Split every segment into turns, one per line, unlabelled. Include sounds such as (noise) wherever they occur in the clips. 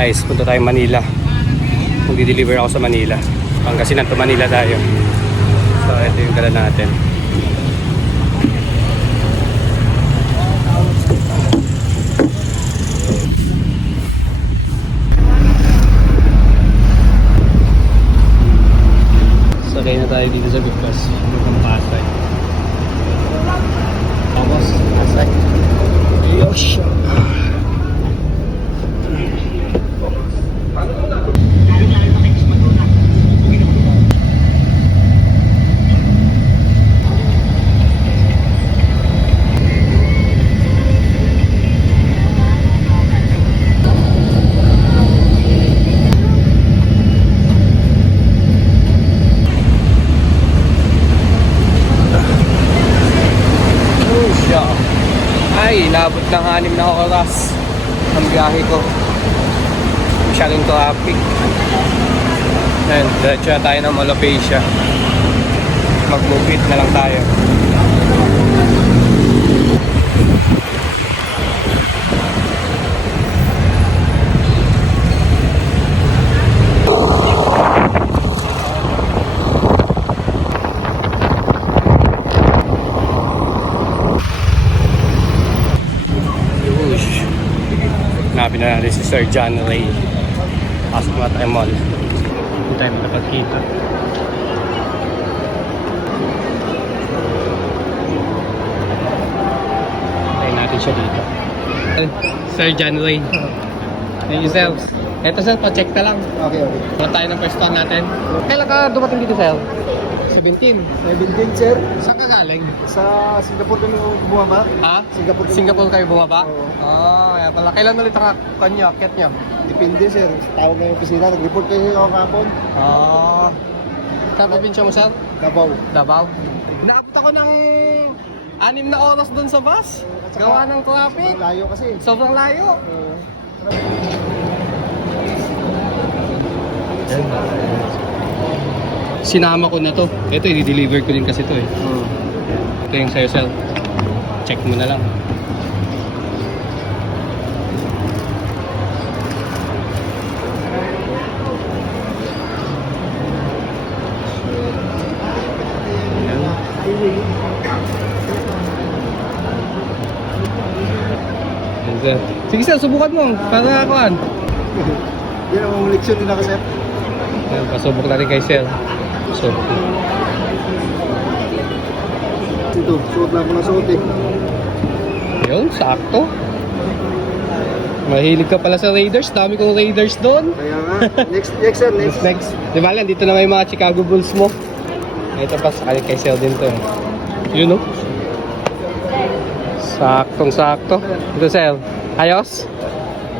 Ayos, punta tayo Manila. Magdi-deliver ako sa Manila. Pangasinan to Manila tayo. So, ito yung dala natin. Sakay na tayo dito sa Biglas. Mukhang Pasay. Tapos, Pasay. Yosh! Ay, inabot ng anim na oras ang biyahe ko. Masyadong traffic. Ayun, diretso na tayo ng Malopecia. Mag-move na lang tayo. Yush. Hanapin na natin si Sir John Ray. Pasok na tayo mall. Hindi tayo nakakita. Tayo natin siya dito. Sir John Ray. Thank you, sir. Ito sir, pa-check na lang.
Okay, okay.
Punta tayo ng pwesto natin. Kailan ka dumating dito, sir? 17.
17, sir.
Saan ka galing?
Sa Singapore kami bumaba.
Ha?
Singapore kami.
Singapore kayo bumaba?
Oo.
Ah, kaya pala. Kailan ulit ang kanyo, akit niya?
Depende, sir. Tawag na yung opisina. Nag-report kayo ako kapon.
Ah. Saan probinsya mo, sir?
Davao.
Davao. Naabot ako ng anim na oras doon sa bus.
Saka-
Gawa ng traffic.
Layo kasi.
Sobrang layo.
Oo.
Sinama ko na to. Ito, i-deliver ko din kasi to eh. Ito yung sa'yo, sir. Check mo na lang. Sir. Sige sir, subukan mo. Para kuan. (laughs)
Yan ang leksyon din ako, sir.
Ayan, pasubok natin kay sir. So,
Ito, suot lang ako ng suot eh.
yun, sakto. Mahilig ka pala sa Raiders. Dami kong Raiders doon.
Kaya nga. Next, next, sir. Next. (laughs)
Next. Di ba lang, dito na nga yung mga Chicago Bulls mo. Ito pa, sakali kay Sel din to. eh. Yun, no? Saktong sakto. Ito, Sel. Ayos?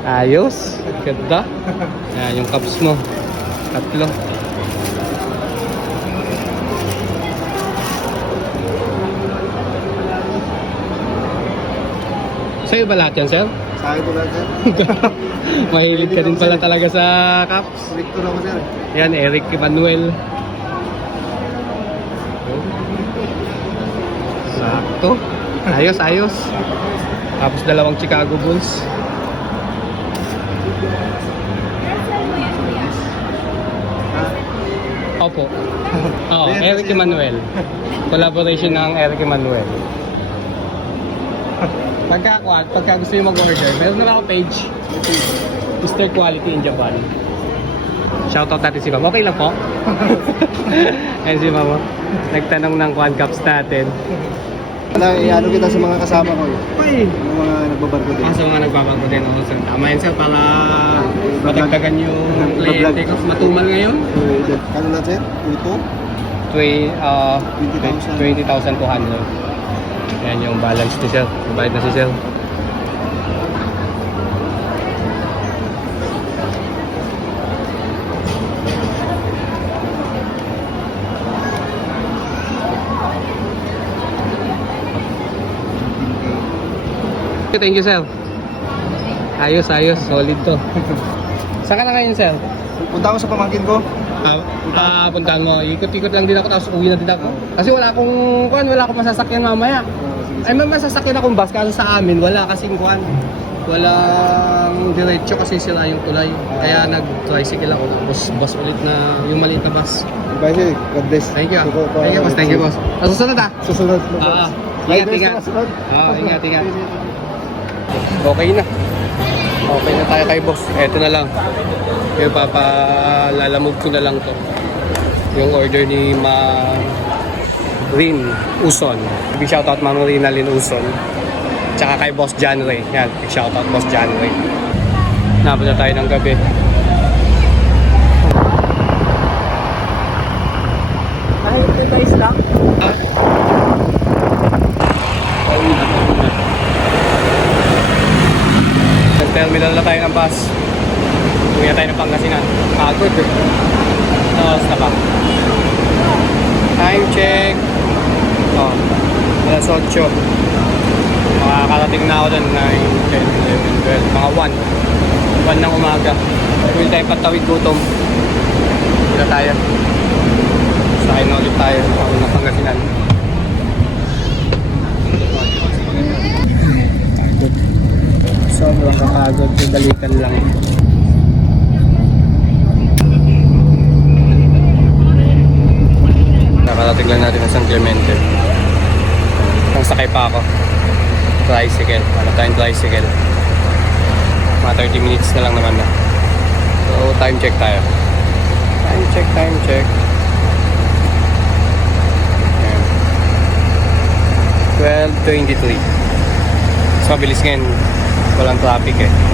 Ayos. Ganda. Yan, yung cups mo. Tatlo. Sa'yo ba lahat yan, Sel?
Sa akin lang, sir. (laughs)
Mahilig ka din pala talaga sa cups.
Victor ako, sir.
Yan, Eric Manuel. Sakto. Ayos, ayos. Tapos dalawang Chicago Bulls. Opo. (laughs) Oh, Eric Emanuel. Collaboration ng Eric Emanuel. Pagka, kuwan, pagka gusto nyo mag-order, meron na ako page. Mr. Quality in Japan. Shoutout natin si Ma'am. Okay lang po? (laughs) Ayun si Ma'am. oh. Nagtanong ng Quan Cups natin.
Wala, i-ano kita sa mga kasama ko. eh.
Uy!
Yung mga nagbabarko din.
Ah, sa mga nagbabago din ako sir. Tama yan sir para madagdagan yung kliyente ko. Matumal ngayon.
Kano lang, sir? Ito?
Twe,
20,000.
20,200. Yan yung balance ni sir. Bayad na si sir. Thank you, sir. Ayos, ayos. Solid to. (laughs) Saan ka na ngayon, sir?
Punta ako sa pamangkin ko.
Ah, ah, puntahan mo. Ikot-ikot lang din ako, tapos uwi na din ako. Kasi wala akong, kuan, wala akong masasakyan mamaya. Ay, may masasakyan akong bus, kaso sa amin, wala kasing kuan. walang diretso kasi sila yung tulay. Kaya nag-tricycle ako. Tapos bus ulit na, yung maliit na bus.
Bye, God bless.
Thank you.
Suko pa.
Thank you, boss. Thank you, boss. Ah, susunod ah.
Susunod na.
Ah, ah. Ingat, ingat.
susunod.
Ah, ingat, ingat. Okay na. Okay na tayo kay boss. Eto na lang. Yung papalalamog ko na lang to. Yung order ni Ma Rin Uson. Big shoutout Ma'am Rina Lin Uson. Tsaka kay Boss John. Yan, big shoutout Boss John Ray. Napunta tayo ng gabi.
Kahit ito guys lang.
Ah? Pauwi na, pauwi na. Nag-terminal na tayo ng bus. Uwi na tayo ng Pangasinan. Pagod eh. Oras na ba? Time check. Oh, alas 8. Makakarating na ako doon 9, 10, 11, 12, mga 1. 1 ng umaga. Uwi tayo patawid gutom. Uwi na tayo. Sakay na ulit tayo. Ako na Pangasinan. Sobrang kakagod. Balikan lang. Nakarating lang natin ng San Clemente. Nang sakay pa ako. Tricycle. Ano tayong tricycle. Mga 30 minutes na lang naman na. So, time check tayo. Time check, time check. Ayan. 12.23. So, mabilis ngayon. Walang traffic eh.